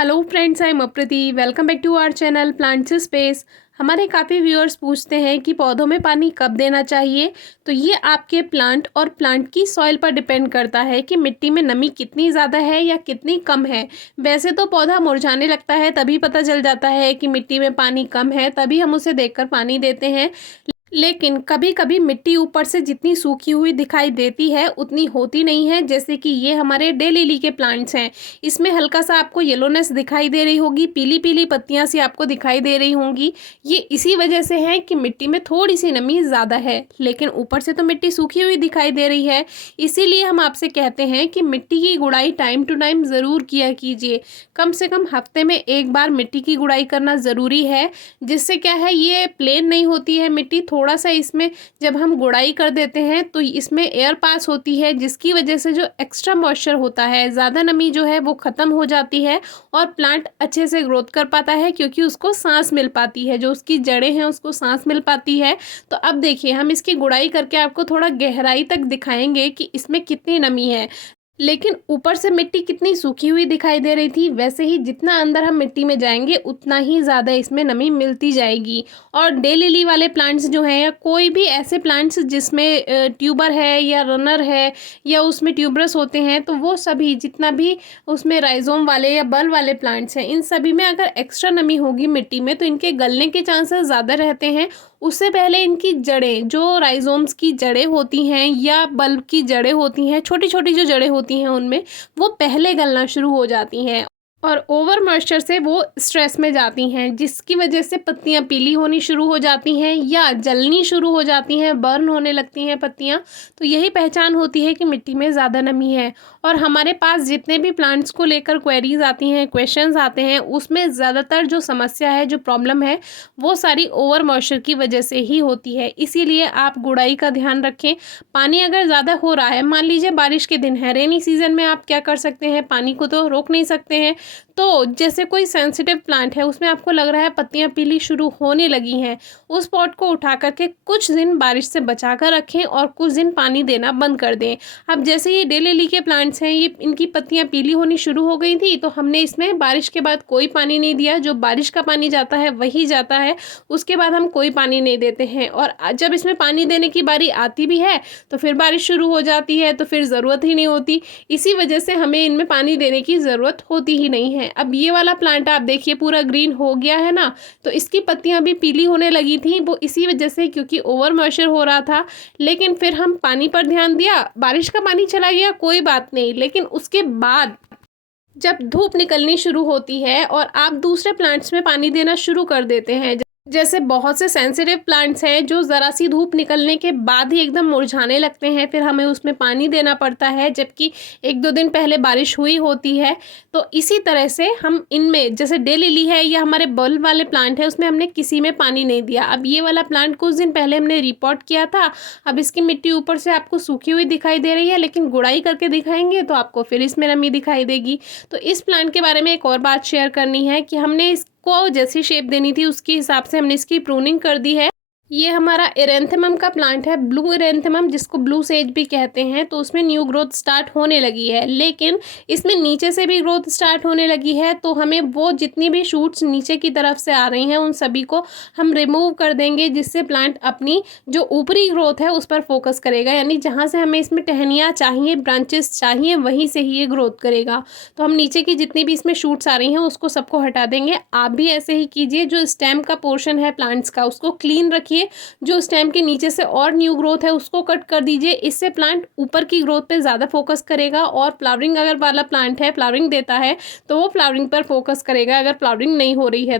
Hello friends, I am Aprati. Welcome back to our channel Plants Space. हमारे काफ़ी viewers पूछते हैं कि पौधों में पानी कब देना चाहिए। तो ये आपके प्लांट और प्लांट की सॉइल पर डिपेंड करता है कि मिट्टी में नमी कितनी ज़्यादा है या कितनी कम है। वैसे तो पौधा मुरझाने लगता है तभी पता चल जाता है कि मिट्टी में पानी कम है, तभी हम उसे देखकर पानी देते हैं। लेकिन कभी कभी मिट्टी ऊपर से जितनी सूखी हुई दिखाई देती है उतनी होती नहीं है। जैसे कि ये हमारे डे लिली के प्लांट्स हैं, इसमें हल्का सा आपको येलोनेस दिखाई दे रही होगी, पीली पीली पत्तियां सी आपको दिखाई दे रही होंगी। ये इसी वजह से है कि मिट्टी में थोड़ी सी नमी ज़्यादा है, लेकिन ऊपर से तो मिट्टी सूखी हुई दिखाई दे रही है। इसीलिए हम आपसे कहते हैं कि मिट्टी की गुड़ाई टाइम टू टाइम ज़रूर किया कीजिए। कम से कम हफ्ते में एक बार मिट्टी की गुड़ाई करना ज़रूरी है, जिससे क्या है, ये प्लेन नहीं होती है मिट्टी। थोड़ा सा इसमें जब हम गुड़ाई कर देते हैं तो इसमें एयर पास होती है, जिसकी वजह से जो एक्स्ट्रा मॉइस्चर होता है, ज़्यादा नमी जो है वो ख़त्म हो जाती है और प्लांट अच्छे से ग्रोथ कर पाता है, क्योंकि उसको सांस मिल पाती है, जो उसकी जड़ें हैं उसको सांस मिल पाती है। तो अब देखिए, हम इसकी गुड़ाई करके आपको थोड़ा गहराई तक दिखाएंगे कि इसमें कितनी नमी है। लेकिन ऊपर से मिट्टी कितनी सूखी हुई दिखाई दे रही थी, वैसे ही जितना अंदर हम मिट्टी में जाएंगे उतना ही ज़्यादा इसमें नमी मिलती जाएगी। और डे लिली वाले प्लांट्स जो हैं, या कोई भी ऐसे प्लांट्स जिसमें ट्यूबर है या रनर है या उसमें ट्यूबरस होते हैं, तो वो सभी जितना भी उसमें राइजोम वाले या बल वाले प्लांट्स हैं, इन सभी में अगर एक्स्ट्रा नमी होगी मिट्टी में तो इनके गलने के चांसेस ज़्यादा रहते हैं। उससे पहले इनकी जड़ें, जो राइजोम्स की जड़ें होती हैं या बल्ब की जड़ें होती हैं, छोटी छोटी जो जड़ें होती हैं उनमें, वो पहले गलना शुरू हो जाती हैं और ओवर मॉइस्चर से वो स्ट्रेस में जाती हैं, जिसकी वजह से पत्तियां पीली होनी शुरू हो जाती हैं या जलनी शुरू हो जाती हैं, बर्न होने लगती हैं पत्तियां। तो यही पहचान होती है कि मिट्टी में ज़्यादा नमी है। और हमारे पास जितने भी प्लांट्स को लेकर क्वेरीज आती हैं, क्वेश्चंस आते हैं, उसमें ज़्यादातर जो समस्या है, जो प्रॉब्लम है, वो सारी ओवर मॉइस्चर की वजह से ही होती है। इसीलिए आप गुड़ाई का ध्यान रखें। पानी अगर ज़्यादा हो रहा है, मान लीजिए बारिश के दिन है, रेनी सीजन में आप क्या कर सकते हैं, पानी को तो रोक नहीं सकते हैं। तो जैसे कोई सेंसिटिव प्लांट है, उसमें आपको लग रहा है पत्तियां पीली शुरू होने लगी हैं, उस पॉट को उठा करके कुछ दिन बारिश से बचा कर रखें और कुछ दिन पानी देना बंद कर दें। अब जैसे ये डे लिली के प्लांट्स हैं, ये इनकी पत्तियां पीली होनी शुरू हो गई थी, तो हमने इसमें बारिश के बाद कोई पानी नहीं दिया। जो बारिश का पानी जाता है वही जाता है, उसके बाद हम कोई पानी नहीं देते हैं। और जब इसमें पानी देने की बारी आती भी है तो फिर बारिश शुरू हो जाती है, तो फिर ज़रूरत ही नहीं होती। इसी वजह से हमें इनमें पानी देने की ज़रूरत होती ही नहीं है। अब ये वाला प्लांट आप देखिए, पूरा ग्रीन हो गया है ना, तो इसकी पत्तियां भी पीली होने लगी थी, वो इसी वजह से, क्योंकि ओवर मॉइस्चर हो रहा था। लेकिन फिर हम पानी पर ध्यान दिया, बारिश का पानी चला गया, कोई बात नहीं। लेकिन उसके बाद जब धूप निकलनी शुरू होती है और आप दूसरे प्लांट्स में पानी देना शुरू कर देते हैं, जैसे बहुत से सेंसिटिव प्लांट्स हैं जो ज़रा सी धूप निकलने के बाद ही एकदम मुरझाने लगते हैं, फिर हमें उसमें पानी देना पड़ता है, जबकि एक दो दिन पहले बारिश हुई होती है। तो इसी तरह से हम इनमें, जैसे डे लिली है या हमारे बल्ब वाले प्लांट है, उसमें हमने किसी में पानी नहीं दिया। अब ये वाला प्लांट कुछ दिन पहले हमने रिपोर्ट किया था। अब इसकी मिट्टी ऊपर से आपको सूखी हुई दिखाई दे रही है, लेकिन गुड़ाई करके दिखाएंगे तो आपको फिर इसमें नमी दिखाई देगी। तो इस प्लांट के बारे में एक और बात शेयर करनी है कि हमने को जैसी शेप देनी थी उसके हिसाब से हमने इसकी प्रूनिंग कर दी है। ये हमारा एरेंथेमम का प्लांट है, ब्लू एरेंथेमम, जिसको ब्लू सेज भी कहते हैं। तो उसमें न्यू ग्रोथ स्टार्ट होने लगी है, लेकिन इसमें नीचे से भी ग्रोथ स्टार्ट होने लगी है। तो हमें वो जितनी भी शूट्स नीचे की तरफ से आ रही हैं उन सभी को हम रिमूव कर देंगे, जिससे प्लांट अपनी जो ऊपरी ग्रोथ है उस पर फोकस करेगा। यानी जहाँ से हमें इसमें टहनियाँ चाहिए, ब्रांचेस चाहिए, वहीं से ही ये ग्रोथ करेगा। तो हम नीचे की जितनी भी इसमें शूट्स आ रही हैं उसको सबको हटा देंगे। आप भी ऐसे ही कीजिए। जो स्टेम का पोर्शन है प्लांट्स का, उसको क्लीन रखिए। जो स्टेम के नीचे से और न्यू ग्रोथ है उसको कट कर दीजिए। इससे प्लांट ऊपर की ग्रोथ पे ज़्यादा फोकस करेगा। और फ्लावरिंग अगर वाला प्लांट है, फ्लावरिंग देता है, तो वो फ्लावरिंग पर फोकस करेगा, अगर फ्लावरिंग नहीं हो रही है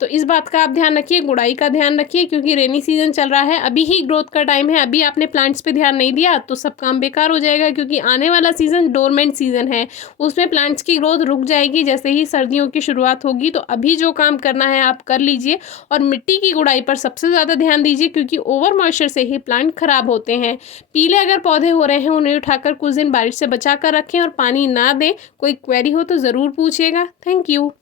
तो इस बात का आप ध्यान रखिए, गुड़ाई का ध्यान रखिए, क्योंकि रेनी सीजन चल रहा है, अभी ही ग्रोथ का टाइम है। अभी आपने प्लांट्स पे ध्यान नहीं दिया तो सब काम बेकार हो जाएगा, क्योंकि आने वाला सीजन डोरमेंट सीजन है, उसमें प्लांट्स की ग्रोथ रुक जाएगी जैसे ही सर्दियों की शुरुआत होगी। तो अभी जो काम करना है आप कर लीजिए और मिट्टी की गुड़ाई पर सबसे ज़्यादा ध्यान दीजिए, क्योंकि ओवर मॉइस्चर से ही प्लांट खराब होते हैं। पीले अगर पौधे हो रहे हैं उन्हें उठाकर कुछ दिन बारिश से बचा कर रखें और पानी ना दें। कोई क्वेरी हो तो ज़रूर पूछिएगा। Thank you.